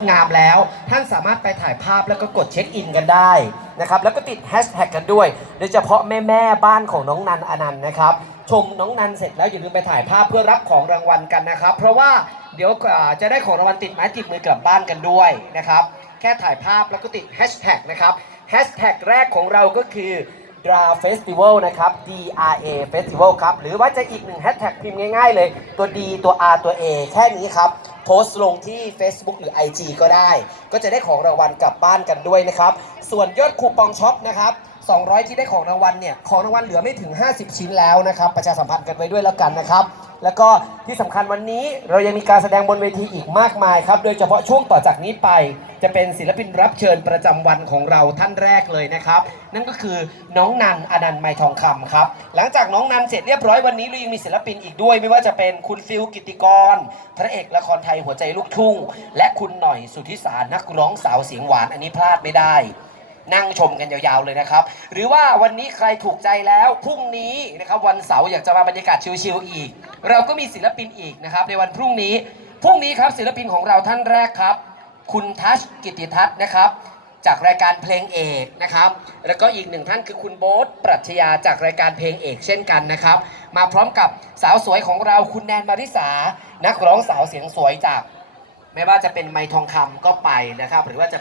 งามแล้วท่านสามารถไปถ่ายภาพแล้วก็กดเช็คอินกันได้นะครับแล้วก็ติดแฮชแท็กกันด้วย โดยเฉพาะแม่แม่บ้านของน้องนันอนันต์นะครับ ชมน้องนันเสร็จแล้วอย่าลืมไปถ่ายภาพเพื่อรับของรางวัลกันนะครับ เพราะว่าเดี๋ยวจะได้ของรางวัลติดไม้ติดมือกลับบ้านกันด้วยนะครับ แค่ถ่ายภาพแล้วก็ติดแฮชแท็กนะครับแฮชแท็กแรกของเราก็คือ DRA Festival นะครับ DRA Festival ครับ หรือว่าจะอีกหนึ่งแฮชแท็กพิมพ์ง่ายๆเลย ตัว D ตัว R ตัว A แค่นี้ครับ โพสต์ลงที่ Facebook หรือ IG ก็ได้ ก็จะได้ของรางวัลกลับบ้านกันด้วยนะครับ ส่วนยอดคูปองช็อปนะครับ 200 ที่ได้ของรางวัลเนี่ย ของรางวัลเหลือไม่ถึง 50 ชิ้นแล้วนะครับ ประชาสัมพันธ์กันไว้ด้วยแล้วกันนะครับ แล้วก็ที่สำคัญวันนี้เรายังมีการแสดงบนเวทีอีกมากมายครับ โดยเฉพาะช่วงต่อจากนี้ไป จะเป็นศิลปินรับเชิญประจำวันของเราท่านแรกเลยนะครับ นั่นก็คือน้องนันอนันต์ไมทองคำครับ หลังจากน้องนันเสร็จเรียบร้อยวันนี้เรายังมีศิลปินอีกด้วย ไม่ว่าจะเป็นคุณฟิลกิตติกร พระเอกละครไทยหัวใจลูกทุ่ง และคุณหน่อยสุทธิสารนักร้องสาวเสียงหวานอันนี้พลาดไม่ได้นั่งชมกันยาวๆเลยนะครับ หรือว่าวันนี้ใครถูกใจแล้วพรุ่งนี้นะครับวันเสาร์อยากจะมาบรรยากาศชิลๆอีก เราก็มีศิลปินอีกนะครับในวันพรุ่งนี้ พรุ่งนี้ครับศิลปินของเราท่านแรกครับ คุณทัชกิติทัศน์นะครับ จากรายการเพลงเอกนะครับ แล้วก็อีกหนึ่งท่านคือคุณโบ๊ทปรัชญาจากรายการเพลงเอกเช่นกันนะครับ มาพร้อมกับสาวสวยของเราคุณแนนมาริสา นักร้องสาวเสียงสวยจาก ไม่ว่าจะเป็นไมทองคำก็ไปนะครับ หรือว่าจะ